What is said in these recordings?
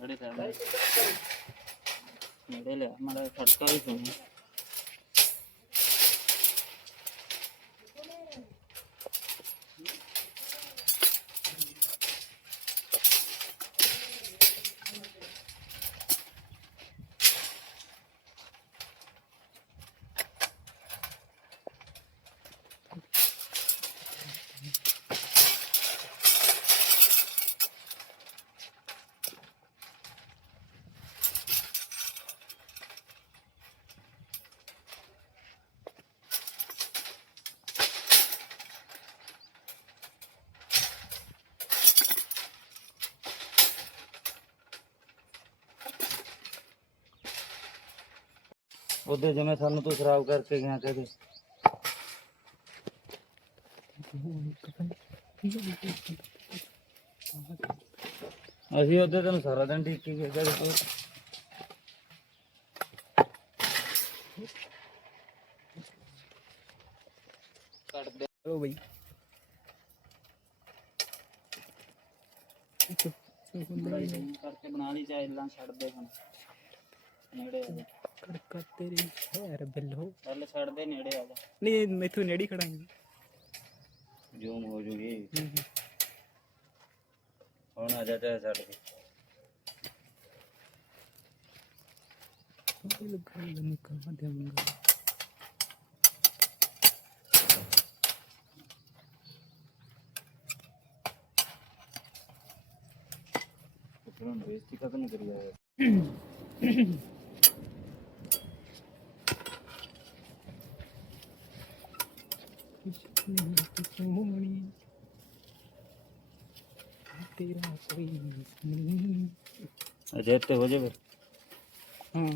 बड़े नेड़े लिया माड़ा खड़का भी सुनी उधर जिमें सानू तू खराब करके गया कहते अभी उधर तेन सारा दिन ठीक की गया भाई करके बना ली चाहे इलां छड़ दे हम नेड़े आ कड़का तेरी खैर बिल्लो पहले छड़ दे नेड़े आ जा नहीं मैं तू नेड़ी खड़ा हूं जूम हो जूगी कौन आ जाता है छड़ के लगा मैं कहां दूंगा फिर बेइज्जती खत्म करिया है तेरा कोई नहीं जाते हो जाए हाँ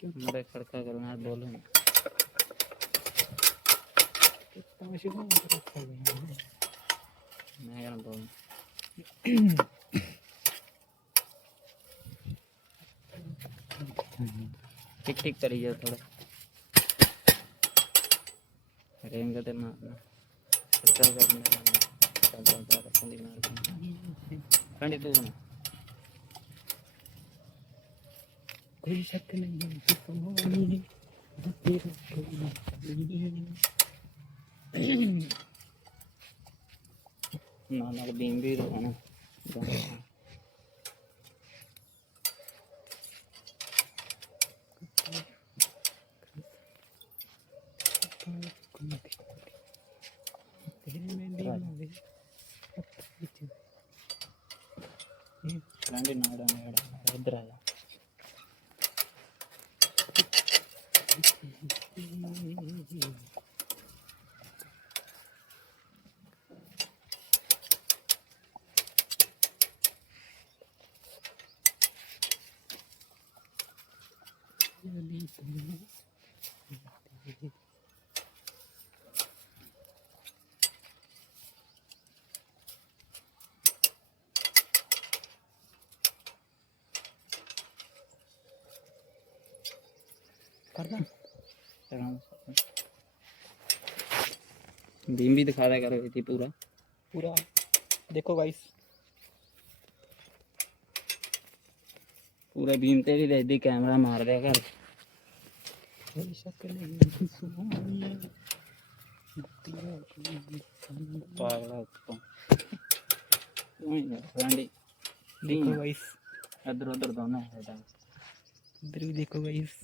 क्यों मेरे खड़का करना बोलो कितना शुरू कर मैं क्या बोलूं ठीक ठीक करिए थोड़ा रेंग ते मारना चल करने चल चल चल कंडी मार कंडी तू बना कोई शक नहीं कि तुम्हारी तेरा कोई ना ना बीम भी है ना कंडी नाड़ा नाड़ा इधर आ जा करना बीम भी दिखा दिया करो इतनी पूरा पूरा देखो गाइस पूरा बीम ते भी दे कैमरा मार दिया कर कोई शक नहीं सुहानी तेरा पागल तो वही फ्रेंडी देखो गाइस इधर उधर दोनों है इधर भी देखो गाइस